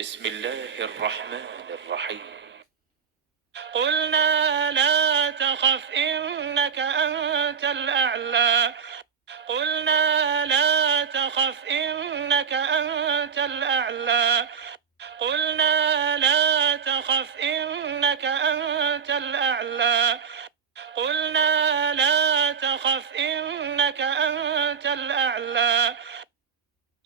بسم الله الرحمن الرحيم قلنا لا تخف إنك أنت الأعلى قلنا لا تخف إنك أنت الأعلى قلنا لا تخف إنك أنت الأعلى قلنا لا تخف إنك أنت الأعلى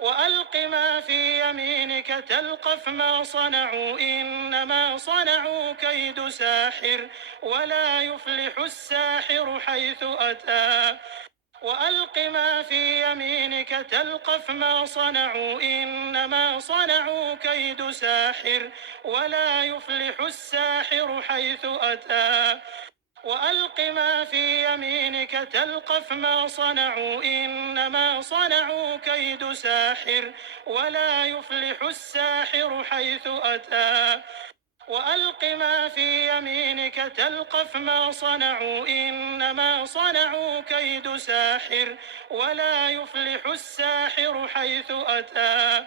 وألق ما في يمينك تلقف ما صنعوا إنما صنعوا كيد ساحر ولا يفلح الساحر حيث أتى وألق ما في يمينك تلقف ما صنعوا إنما صنعوا كيد ساحر ولا يفلح الساحر حيث أتى وألق ما في يمينك تلقف ما صنعوا إنما صنعوا كيد ساحر ولا يفلح الساحر حيث أتى وألق ما في يمينك تلقف ما صنعوا إنما صنعوا كيد ساحر ولا يفلح الساحر حيث أتى